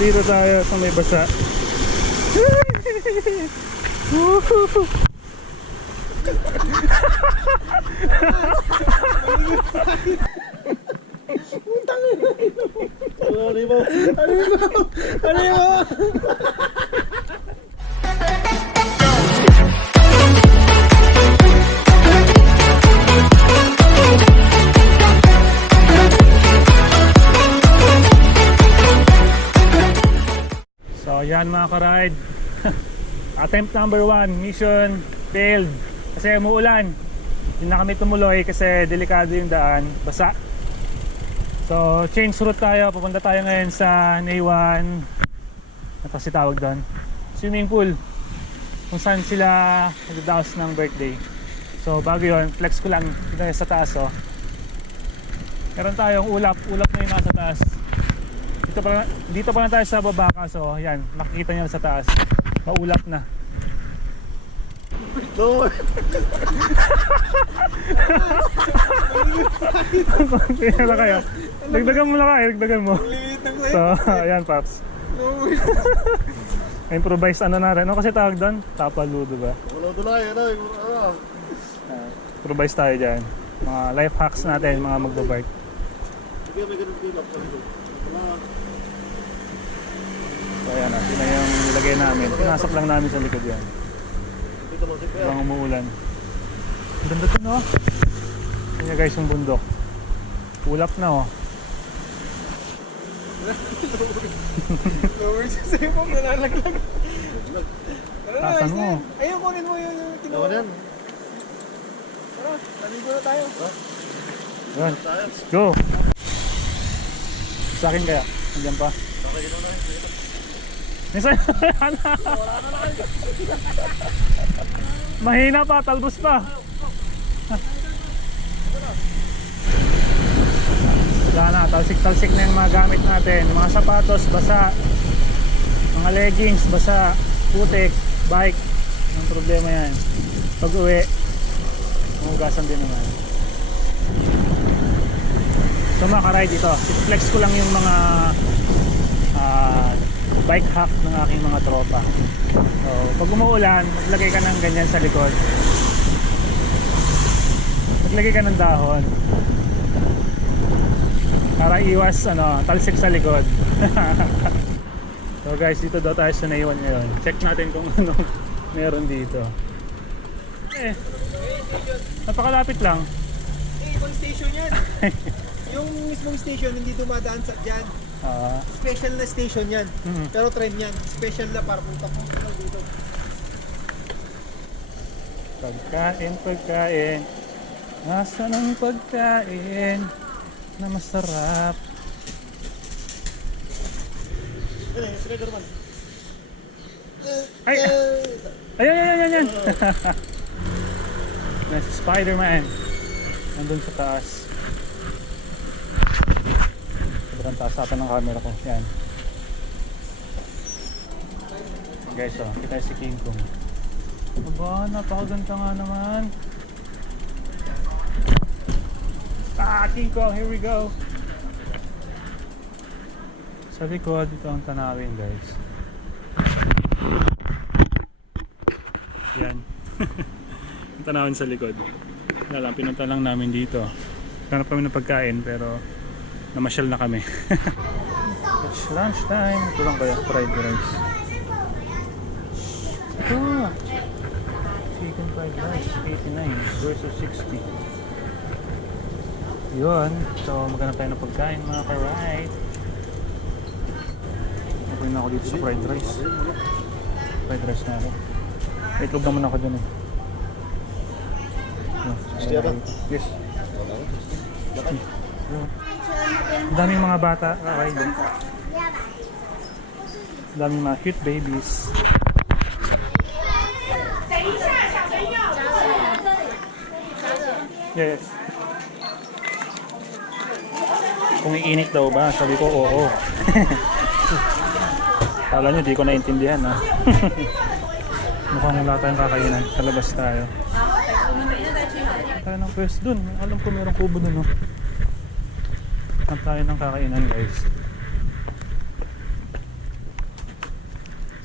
Dito tayo sa may basa. So yan mga ka-ride. Attempt number 1, mission failed kasi umuulan. Hindi na kami tumuloy kasi delikado yung daan, basa. So change route tayo, pupunta tayo ngayon sa Neiwan. Ano kasi tawag doon? Swimming pool, kung saan sila nagdaos ng birthday. So bago yun, flex ko lang dito sa taas. Oh, meron tayong ulap na yung nasa taas. Dito pa lang tayo sa baba. So yan, makikita nyo sa taas, maulap na. No. Tingnan na kayo. Dagdagan mo na kayo, dagdagan mo. So, ayan Paps. Improvise ano na rin. Ano kasi tawag doon? Tapaludo ba? Improvise tayo dyan. Mga life hacks natin, mga magbabike. So ayan, ito na yung nilagay namin. Pinasok lang namin sa likod yan. Habang umuulan. Ang ganda ito, no? Yan guys, yung bundok. Ulap na, oh. Lower sa sa'yo pong nalalaglag. Tasan mo. Ayun, kunin mo yung tinawa. Tara, naligo na tayo. Yun, let's go. Sa akin kaya? Nandiyan pa. Minsan, mahina pa, talbos pa. Wala na, talsik-talsik na yung mga gamit natin. Mga sapatos, basa. Mga leggings, basa. Putik, bike. Ang problema yan. Pag uwi, mahugasan din naman. So mga ka-ride dito, flex ko lang yung mga bike hack ng aking mga tropa. So pag umuulan, maglagay ka ng ganyan sa likod. Maglagay ka ng dahon para iwas talsik sa likod. So guys, dito daw tayo sa Neiwan ngayon. Check natin kung ano meron dito. Napakalapit lang. Ibang station yan. Yung mismong station hindi dumadaan sa dyan. Special na station yan. Pero tren yan. Special na para punta ko dito. Pagkain. Nasaan ang pagkain na masarap? Ay! Ayan! Nasa Spider-Man. Nandun sa taas. Sobrang taas ata ng camera ko. Yan. Guys, kita si King Kong. Aba, napakaganda nga naman. King Kong, here we go. Sa likod, ito ang tanawin guys. Yan. Ang tanawin sa likod. Wala lang, pinunta lang namin dito. Hanap kami ng pagkain pero namasyal na kami. It's lunch time. Ito lang kaya, fried rice. Ito! Chicken fried rice, 89 versus 60. Yun. So maghanap tayo ng pagkain mga ka-ride. Okay na ako dito sa fried rice. Fried rice na ako. Itlog naman ako dyan eh. Yes. Ang daming mga bata ka-ride. Ang daming mga cute babies. Yes. Kung iinit daw ba? Sabi ko oo. Kala nyo di ko naintindihan ha. Mukhang wala tayong kakainan. Kalabas tayo. Tayo ng first dun. Alam ko mayroong kubo dun. Hanap tayo ng kakainan guys.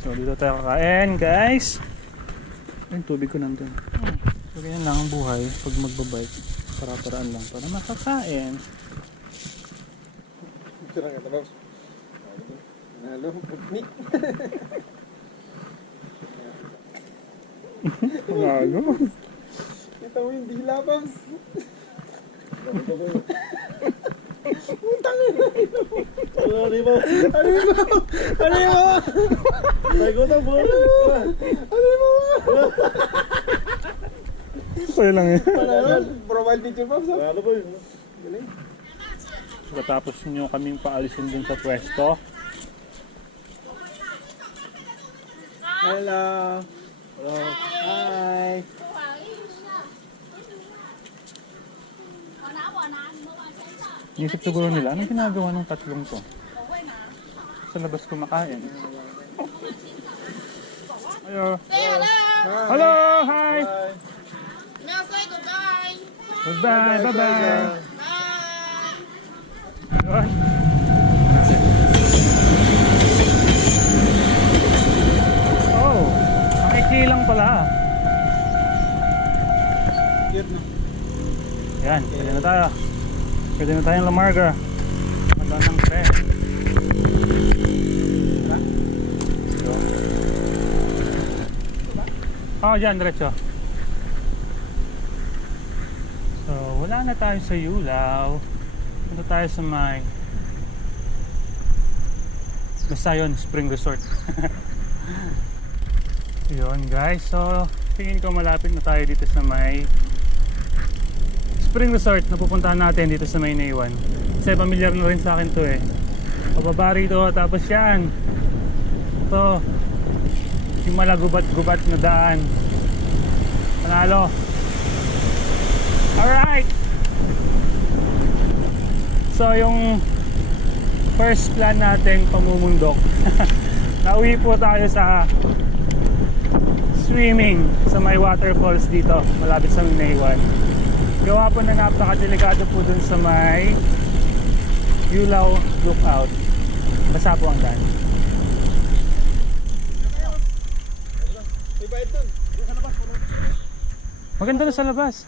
So dito tayo kakain guys. Yung tubig ko nandun. So ganyan lang ang buhay pag magbabike. Para-paraan lang para makakain. Tira ka tapos. Halo, putnik. Gago. Kita mo yung dila, Pams. Utang na. Ano mo? Nagutom po. Ano mo? Kaya lang eh. Profile picture, Pams. Ano po yun? Galing. Tapos nyo kaming paalisin dun sa pwesto. Hello. Hello. Hi. Inisip siguro nila, anong ginagawa ng tatlong to? Sa labas kumakain. Hello. Hello, hi. Goodbye, bye-bye. Yun. Oh, nakikilang pala. Yan, pwede na tayo. Pwede na tayong lamarga. Mada ng tren. Oh, dyan, diretso. So, wala na tayo sa Yulao. Punta tayo sa may Masayon Spring Resort. Yun guys, so tingin ko malapit na tayo dito sa may Spring Resort na pupuntahan natin dito sa may Neiwan. Kasi familiar na rin sa akin to eh. Pababa rito, tapos yan. Ito, yung malagubat-gubat na daan. Panalo. Alright! So yung first plan natin pamumundok. Nauwi po tayo sa swimming sa may waterfalls dito malapit sa Neiwan. Gawa po na napakadelikado po dun sa may Yulao lookout. Basa po ang daan. Maganda na sa labas.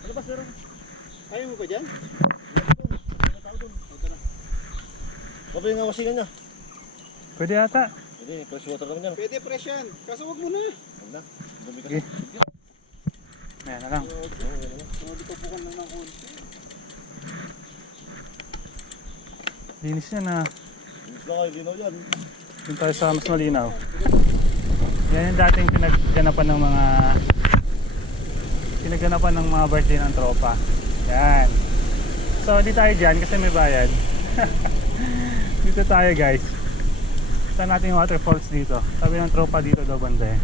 Ayaw mo pa dyan? Pwede nga wasingan niya. Pwede ata. Pwede, fresh water naman yan. Pwede fresh yan. Kaso wag mo na. Wag na. Dumi ka. Okay. Ayan na lang. Ditupukan lang ng konti. Linis yan na. Linis na kayo, linaw yan. Doon tayo sa mas malinaw. Yan yung dating pinagganapan ng mga birthday ng tropa. Yan. So di tayo dyan kasi may bayad. Dito tayo guys. Saan natin yung waterfalls dito. Sabi ng tropa dito daw banda eh.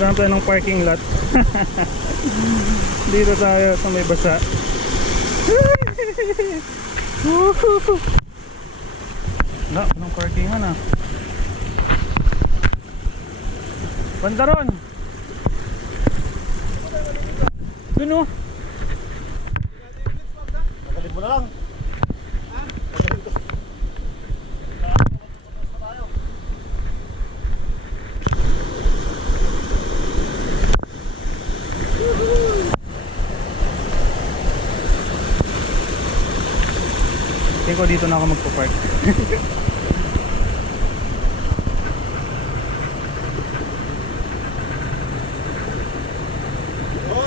Saan tayo ng parking lot. Dito tayo sa may basa. Wala, anong parkingan ah. Banda ron. Dun o. Nakalit mo na lang. Tingin ko dito na ako magpa-park.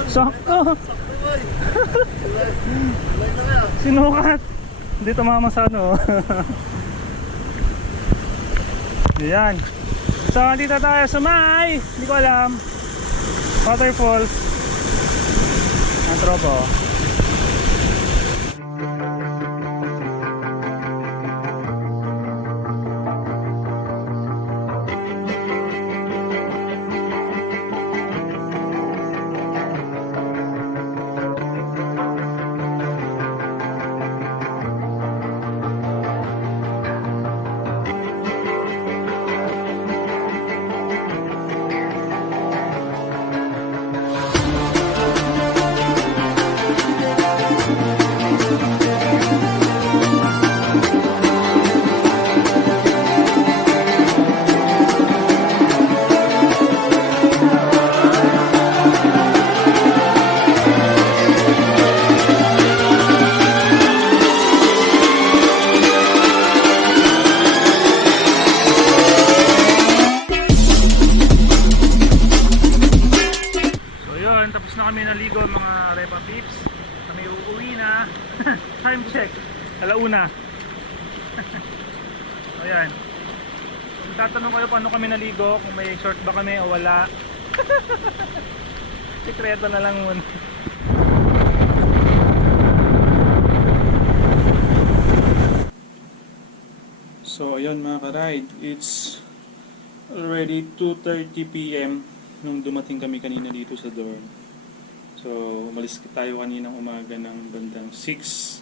Sakto! Sinukat! Hindi tumama sa ano. Ayan. So dito tayo sa may, hindi ko alam, waterfalls. Ang tropo. Tapos na kami naligo mga Repa Pips. Kami uuwi na. Time check. Alauna. Ayan. Kung tatanong kayo paano kami naligo, kung may short ba kami o wala. Sikreto na lang muna. So ayun mga ka-ride, it's already 2:30 PM nung dumating kami kanina dito sa dorm. So umalis tayo kaninang umaga ng bandang 6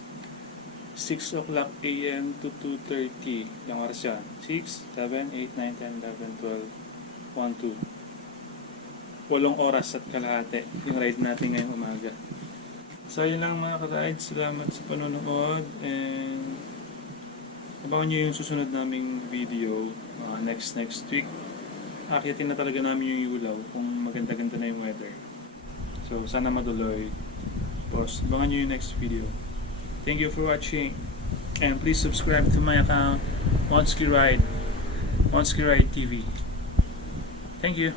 o'clock AM to 2:30. Ilang oras yan? 6, 7, 8, 9, 10, 11, 12, 1, 2. 8 oras at kalahati yung ride natin ngayong umaga. So yun lang mga ka-ride, salamat sa panonood and abangan nyo yung susunod naming video next week. Akitin na talaga namin yung Yulao kung maganda-ganda na yung weather. So sana maduloy. Tapos abangan nyo yung next video. Thank you for watching and please subscribe to my account MonskieRideTV. Thank you.